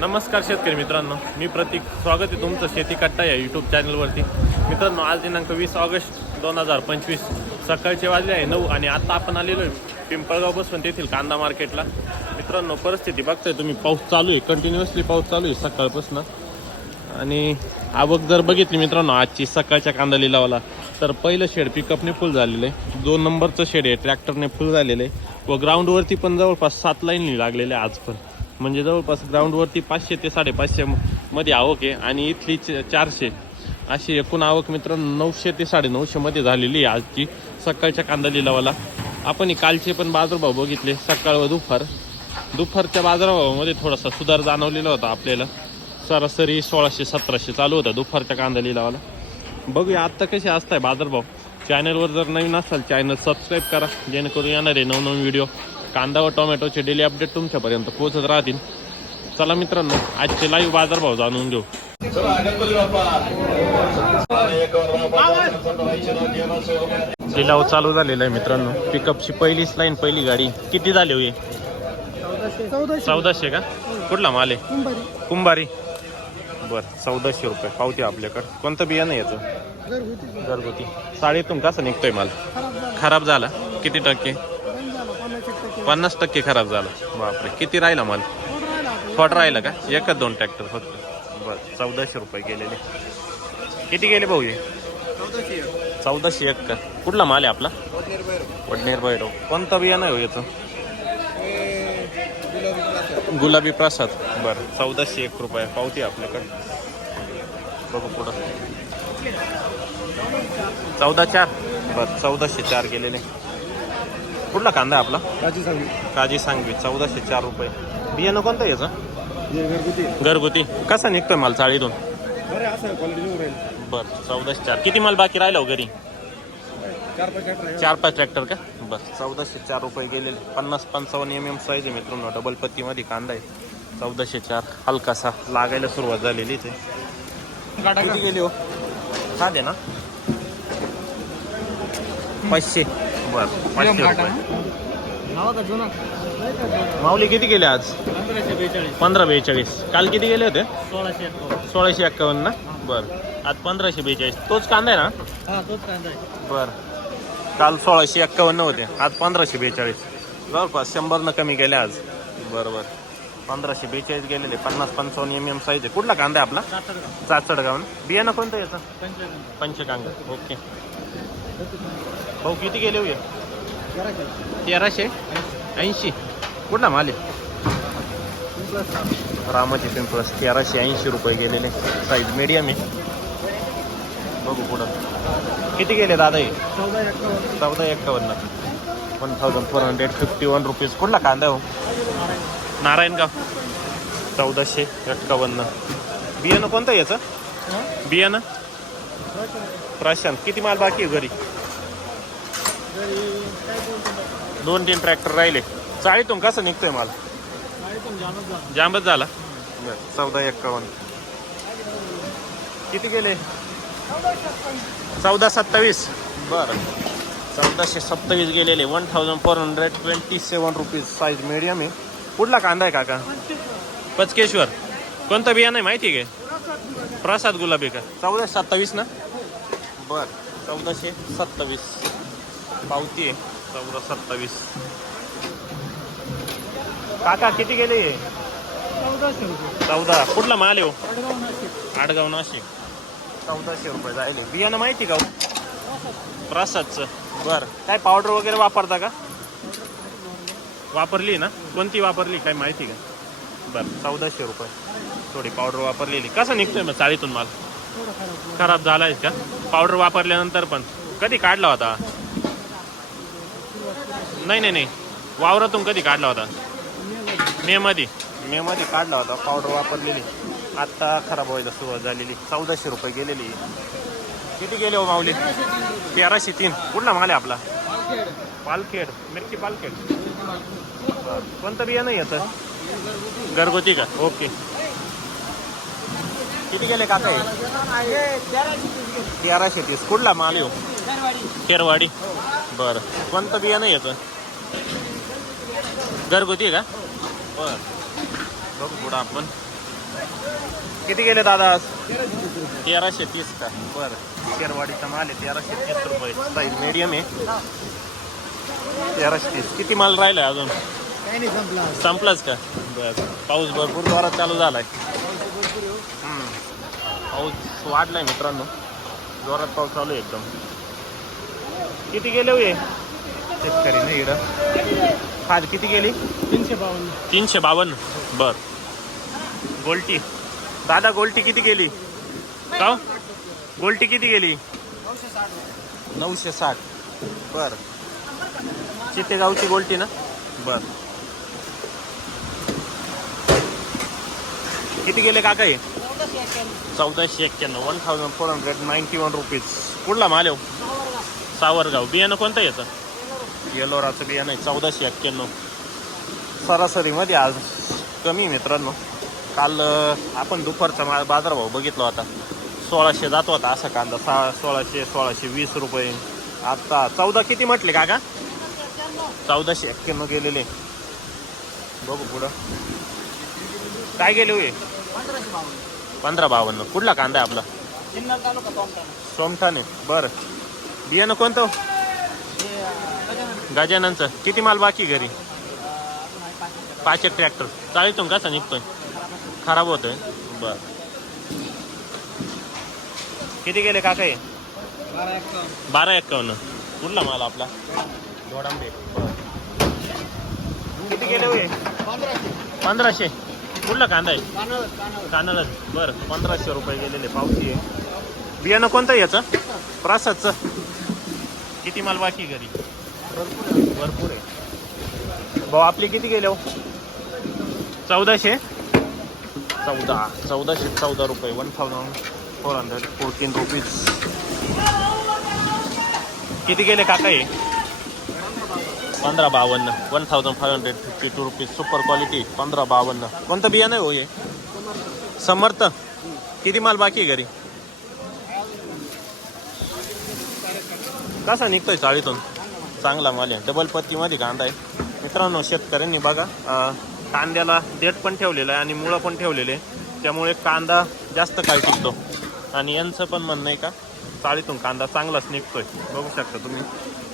नमस्कार शेतकरी मित्रांनो मी प्रतीक. स्वागत आहे तुमचं शेती कट्टा या यूट्यूब चॅनलवरती मित्रांनो आज दिनांक वीस ऑगस्ट दोन हजार पंचवीस. सकाळचे वाजले आहे नऊ आणि आता आपण आलेलो आहे पिंपळगाव बसून तेथील कांदा मार्केटला. मित्रांनो परिस्थिती बघताय तुम्ही. पाऊस चालू आहे कंटिन्युअसली पाऊस चालू आहे सकाळपासून. आणि आवक जर बघितली मित्रांनो आजची सकाळच्या कांदा लिलावाला तर पहिलं शेड पिकअपने फुल झालेलं आहे. दोन नंबरचं शेड आहे ट्रॅक्टरने फुल झालेलं आहे. व ग्राउंडवरती पण जवळपास सात लाईननी लागलेले आहे आज पण म्हणजे जवळपास ग्राउंडवरती पाचशे ते साडेपाचशे मध्ये आवक आहे आणि इथली च- चारशे. अशी एकूण आवक मित्र नऊशे ते साडेनऊशेमध्ये झालेली आहे आजची. सकाळच्या कांदा लिलावाला. आपण कालचे पण बाजारभाव बघितले. सकाळ व दुपार. दुपारच्या बाजारभावामध्ये थोडासा सुधार जाणवलेला होता आपल्याला. सरासरी सोळाशे सतराशे चालू होता दुपारच्या कांदा लिलावाला. बघूया आत्ता कसे असताय बाजारभाव. चॅनलवर जर नवीन असाल चॅनल सबस्क्राईब करा. जेणेकरून येणारे नवनवीन व्हिडिओ कांदा व टोमॅटोचे डेली अपडेट तुमच्यापर्यंत पोहोचत राहतील. चला मित्रांनो आजचे लाईव्ह बाजारभाव जाणून घेऊ. लिलाव चालू झालेला आहे मित्रांनो. पिकअपची पहिलीच लाईन पहिली गाडी. किती झाली होई चौदाशे. का? कुठला माल आहे? कुंभारी. बर चौदाशे रुपये. पावती आपल्याकडे. कोणतं बियाणं याचं? घरगुती. साडेतून कसं निघतोय माल? खराब झाला. किती टक्के? पन्नास टक्के खराब झाला. बापरे किती राहिला माल? थोडा राहिला का? एकच दोन ट्रॅक्टर फक्त. बर चौदाशे रुपये गेलेले. किती गेले भाऊ हे? चौदाशे एक. का? कुठला माल आहे आपला? वडनेर बैरव कोणता बियाणं आहे हो याचं? गुलाबी प्रसाद. बरं चौदाशे एक रुपये. पावती आपल्याकडे. बघू पुढं. चौदा चार. बरं चौदाशे चार गेलेले. कुठला कांदा आहे आपला? काजी सांगवी. चौदाशे चार रुपये. बियाणं कोणतं आहे याचं? घरगुती. कसा निघतोय माल चाळीतून? बर चौदाशे चार. किती माल बाकी राहिला हो घरी? चार पाच ट्रॅक्टर का? बस चौदाशे चार रुपये गेलेले. पन्नास पंचावन्न एम एम साईज आहे मित्रांनो. डबल पत्तीमध्ये कांदा आहे. चौदाशे चार. हलकासा. लागायला सुरुवात झालेलीच आहे किती गेली हो? साधे ना? पाचशे. बर पाचशे रुपये. माऊली किती गेले आज? पंधरा बेचाळीस. काल किती गेले होते? सोळाशे एक्कावन्न. ना? बर. आज पंधराशे बेचाळीस. तोच कांदा आहे ना? बर. काल सोळाशे एक्कावन्न होते. आज पंधराशे बेचाळीस. जवळपास शंभरनं कमी गेले आज. बरोबर पंधराशे बेचाळीस गेलेले. पन्नास पंचावन्न एम एम साईज आहे. कुठला कांदा आहे आपला? चाचडगाव ना? बियाणं कोणतं याचं? पंचकांगा ओके. भाऊ किती गेले हो हे? तेराशे ऐंशी. कुठला माल रामाची पिंपळस तेराशे ऐंशी रुपये गेलेले. साईज मीडियम आहे. बघू पुढं. किती गेले दादा हे? चौदा एक्कावन्न one thousand four hundred fifty one rupees कुठला कांदा हो? नारायणगाव. चौदाशे एक्कावन्न बियाणं कोणतं याचं? बियाणं? प्रशांत. किती माल बाकी आहे घरी? दोन तीन ट्रॅक्टर राहिले. चाळीतून कसं निघतोय माल? जांबच झाला. बरं, चौदा एक्कावन्न. किती गेले? चौदा सत्तावीस. बरं. चौदाशे सत्तावीस गेलेले. One thousand four hundred twenty seven rupees size medium आहे. कुठला कांदा आहे काका? पचकेश्वर. कोणतं बियाणं आहे माहिती आहे का? प्रसाद गुलाबी का? चौदा सत्तावीस ना? बर चौदाशे सत्तावीस. पावती आहे. चौदा सत्तावीस. काका किती गेले हे? चौदा. कुठला माल आहे हो? आडगाव नाशिक. चौदाशे रुपये जायले. बियाणं माहिती का हो? प्रसादचं. बर. काय पावडर वगैरे वापरता का? वापरली ना? कोणती वापरली? काय माहिती का? बर चौदाशे रुपये. थोडी पावडर वापरलेली. कसं निघतोय मग चाळीतून माल? खराब झालाय का? पावडर वापरल्यानंतर पण. कधी काढला होता? नाही नाही नाही. वावरातून कधी काढला होता? मे मध्ये. मे मध्ये काढला होता. पावडर वापरलेली. आता खराब व्हायला सुरुवात झालेली. चौदाशे रुपये गेलेली. किती गेले हो माऊली? तेराशे तीन. कुठला माल आहे आपला? पालखेड. मिरची पालखेड. बरं. कोणतं बियाणं येतं? घरगुती का? ओके. किती गेले काका हे? तेराशे तीस. कुठला माल येऊ खेरवाडी. बरं. कोणतं बियाणं येतं? घरगुती आहे का? बरं. बघू पुढं आपण. किती गेले दादा आज? तेराशे तीस का? बरं. शेरवाडीचा माल आहे तेराशे तीस रुपये. साईज मीडियम आहे. तेराशे तीस. किती माल राहिलाय अजून? काही नाही संपला संपलाच का? बरं. पाऊस भरपूर जोरात चालू झालाय. पाऊस वाढलाय मित्रांनो. जोरात पाऊस चालू आहे एकदम. किती गेले हो? शेतकरी नाही इकडं खाद किती गेली? तीनशे बावन्न. तीनशे बावन्न. बर. गोल्टी. दादा गोल्टी किती गेली? का? गोल्टी किती गेली? नऊशे साठ. बर. चितेगावची गोल्टी ना? बर. किती गेले काका हे? चौदाशे एक्क्याण्णव. One thousand four hundred ninety one rupees कुठला माल आहे हो? सावरगाव. बियाणं कोणतं येतं येलोराचं बियाणं आहे चौदाशे एक्क्याण्णव. सरासरीमध्ये आज कमी मित्रांनो. काल आपण दुपारचा मा बाजारभाव बघितला होता. सोळाशे जात होता असा कांदा सा सोळाशे सोळाशे वीस रुपये. आता चौदा किती म्हटले काका? चौदाशे एक्क्याण्णव गेलेले. बघू पुढं. काय गेले होय? पंधरा बावन्न. कुठला कांदा आहे आपला? सोमठाणे. बरं. बियाणं कोणतं? गजाननचं. किती माल बाकी घरी? पाचशे ट्रॅक्टर पाच हजार. पाच ट्रॅक्टर चाळीतून कसा निघतोय? खराब होतोय. बर. किती गेले काका हे? बारा एक्कावन्न. बारा कुठला माल आपला? दोडांबे किती गेले होय पंधराशे. कुठला कांदा आहे? कांदा बरं पंधराशे रुपये गेलेले पावती आहे. बियाणं कोणतं याचं? प्रसादचं. किती माल बाकी घरी? भरपूर आहे. भाऊ आपले किती गेले हो? चौदाशे. चौदा चौदाशे चौदा रुपये. One thousand four hundred fourteen rupees किती गेले काका हे पंधरा बावन्न. One thousand five hundred fifty two rupees super quality पंधरा बावन्न. कोणतं बियाणं आहे हो हे? समर्थ. किती माल बाकी आहे घरी? कसा निघतोय चाळीतून? चांगला माल आहे. डबल पत्तीमध्ये कांदा आहे. मित्रांनो शेतकऱ्यांनी बघा कांद्याला देठ पण ठेवलेलं आहे आणि मुळं पण ठेवलेले आहे. त्यामुळे कांदा जास्त काळ टिकतो. आणि यांचं पण म्हणणं आहे का चाळीतून कांदा चांगलाच निघतोय. बघू शकता तुम्ही.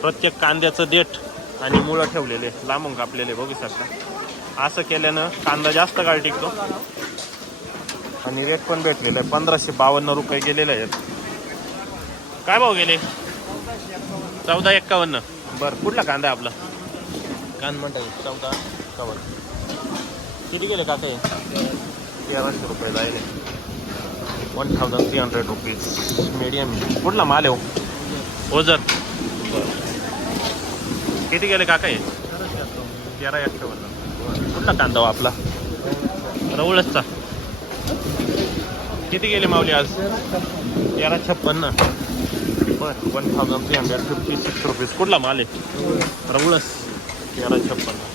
प्रत्येक कांद्याचं देठ आणि मुळं ठेवलेले लांबून कापलेले बघू शकता. असं केल्यानं कांदा जास्त काळ टिकतो. आणि रेट पण भेटलेला आहे. पंधराशे बावन्न रुपये गेलेले आहेत. काय भाव गेले? चौदा एक्कावन्न बरं कुठला कांदा आहे आपला? कांदा म्हणतात चौदा एक्कावन्न किती गेले काका तेराशे रुपये जायले one thousand three hundred rupees medium कुठला माल आहे हो? ओझर. बरं. किती गेले काका हे? तेरा एक्कावन्न कुठला कांदा हो आपला? रवळसचा. किती गेले माऊली आज? तेरा छप्पन्न. बरं one thousand three hundred fifty six rupees कुठला माल आहे रवळस तेरा छप्पन्न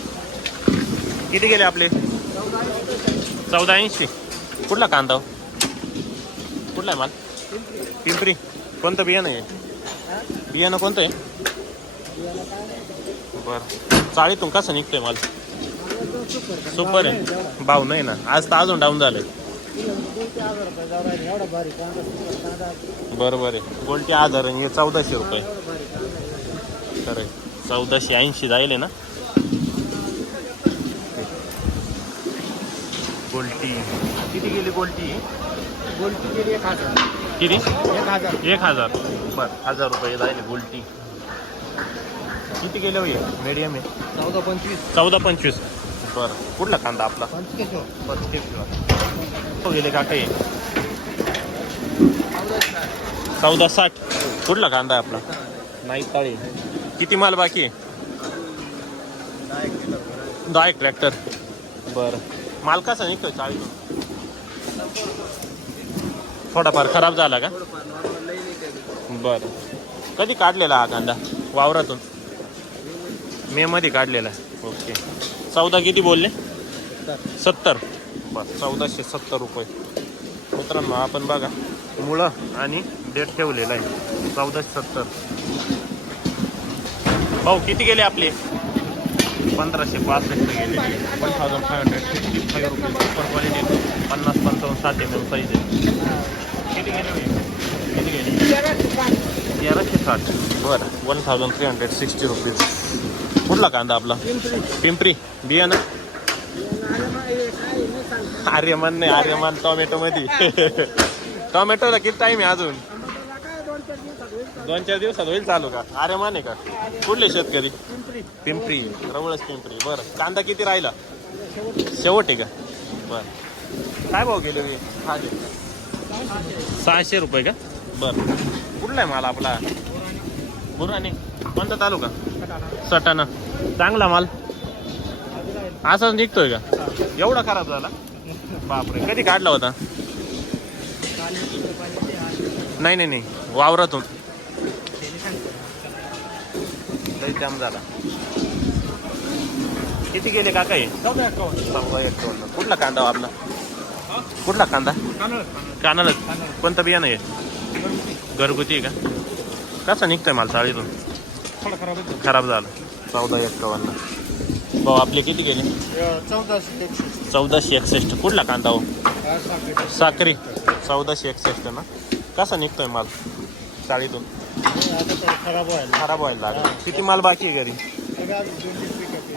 किती गेले आपले? चौदा ऐंशी कुठला कांदा हो? कुठला आहे माल? पिंपरी. कोणतं बियाणं आहे? बियाणं कोणतं आहे? बरं. चाळीतून कसं निघतोय माल? सुपर आहे. भाव नाही ना. आज तर अजून डाऊन झालंय एवढा भारी कांदा कांदा बरं बरं आहे? आधार आणि हे चौदाशे रुपये. एवढा भारी कांदा खरं चौदाशे ऐंशी जाईल ना? गोल्टी. किती गेली गोल्टी? गोल्टी गेली एक हजार किती? एक हजार. एक हजार बर हजार रुपये जाईल गोल्टी. किती गेले होईल मीडियम आहे. चौदा पंचवीस. चौदा पंचवीस. बरं. कुठला कांदा आपला? गेले का काही चौदा साठ. कुठला कांदा आहे आपला? नाही ताळी किती माल बाकी? आहे दहा एक ट्रॅक्टर. बरं. माल कसा निघतोय चाळीतून? थोडाफार खराब झाला का? बरं. कधी काढलेला हा कांदा? वावरातून? मे मध्ये काढलेला ओके. चौदा किती बोलले? सत्तर. बरं चौदाशे सत्तर रुपये. मित्रांनो आपण बघा मुळं आणि डेट ठेवलेला आहे. चौदाशे सत्तर. भाऊ किती गेले आपले? पंधराशे पासष्ट गेले. One thousand five hundred fifty five rupees super quality पन्नास पंचावन्न सात एम एम साईज आहे. किती गेले? किती गेले? तेराशे साठ. बरं one thousand three hundred sixty rupees कुठला कांदा आपला? पिंपरी. बियाणं. आर्यमान नाही आर्यमान टोमॅटो मध्ये. टोमॅटोला किती टाइम आहे अजून? दोन चार दिवसात होईल चालू का? आर्यमान आहे का? कुठले शेतकरी? पिंपरी. रवळच पिंपरी. बरं. कांदा किती राहिला? शेवट आहे का? बरं. काय भाव गेले. सहाशे रुपये का? बरं. कुठला आहे माल आपला? बुराने कोणता तालुका? सटाणा. चांगला माल. असाच निघतोय का? एवढा खराब झाला? बापरे कधी काढला होता? नाही नाही नाही. वावरातून. लई जाम झाला. किती गेले काका हे? सव्वा एकावन्न. कुठला कांदा हो आपला? कुठला कांदा? कानाला कोणतं बियाणं आहे घरगुती. आहे का? कसा निघतोय माल चाळीतून? थोडा खराब होतो. खराब झालं. चौदा एकावन्न भाऊ आपले किती गेले? चौदाशे चौदाशे एकसष्ट. कुठला कांदा हो? साखरी. चौदाशे एकसष्ट ना? कसा निघतोय माल? चाळीतून. खराब व्हायला खराब व्हायला लागला. किती माल बाकी आहे घरी?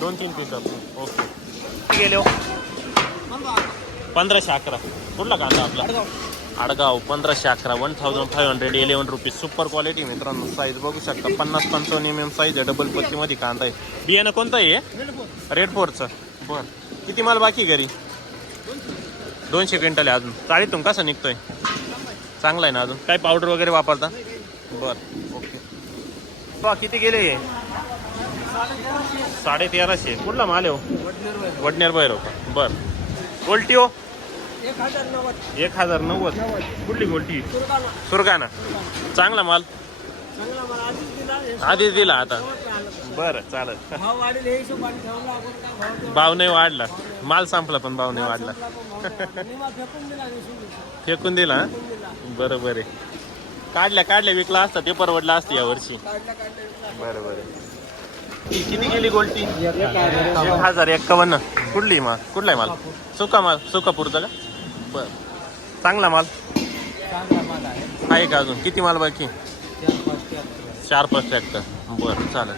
दोन तीन पिकअप ओके. किती गेले हो? पंधराशे अकरा. कुठला कांदा आपला? आडगाव पंधराशे अकरा one thousand five hundred eleven rupees super quality मित्रांनो. साईज बघू शकता. पन्नास पंचावन्न एम एम साईज आहे. डबल पत्तीमध्ये कांदा आहे. बियाणं कोणतं आहे? रेड फोरचं बर. किती माल बाकी घरी? दोनशे क्विंटल आहे अजून. चाळीतून कसा निघतोय? चांगला आहे ना अजून? काय पावडर वगैरे वापरता? बर. ओके बा किती गेले हे? साडे तेराशे कुठला माल आहे हो? वडनेर बैरव का? बर. गोल्टी हो एक हजार नव्वद. एक हजार नव्वद कुठली गोल्टी? सुरगाणा. चांगला माल. चांगला मला आधीच दिला आधीच दिला आता. बरं चालत भाव वाढेल हे हिशोबाने ठेवला आपण भाव भाव नाही वाढला. माल संपला पण भाव नाही वाढला. फेकून दिला फेकून दिला हा? बरं बरं आहे. काढल्या काढल्या विकला असता ते परवडला असतं या वर्षी. काढला काढला बरं बरं ती किती गेली गोल्टी? एक हजार एक्कावन्न कुठली माल? कुठला आहे माल? सुका माल सुकापूरचा का? बर. चांगला माल? चांगला माल आहे. आहे का अजून? किती माल बाकी? चार पाच चार चार पाच ट्रॅक्टर बरं चालेल.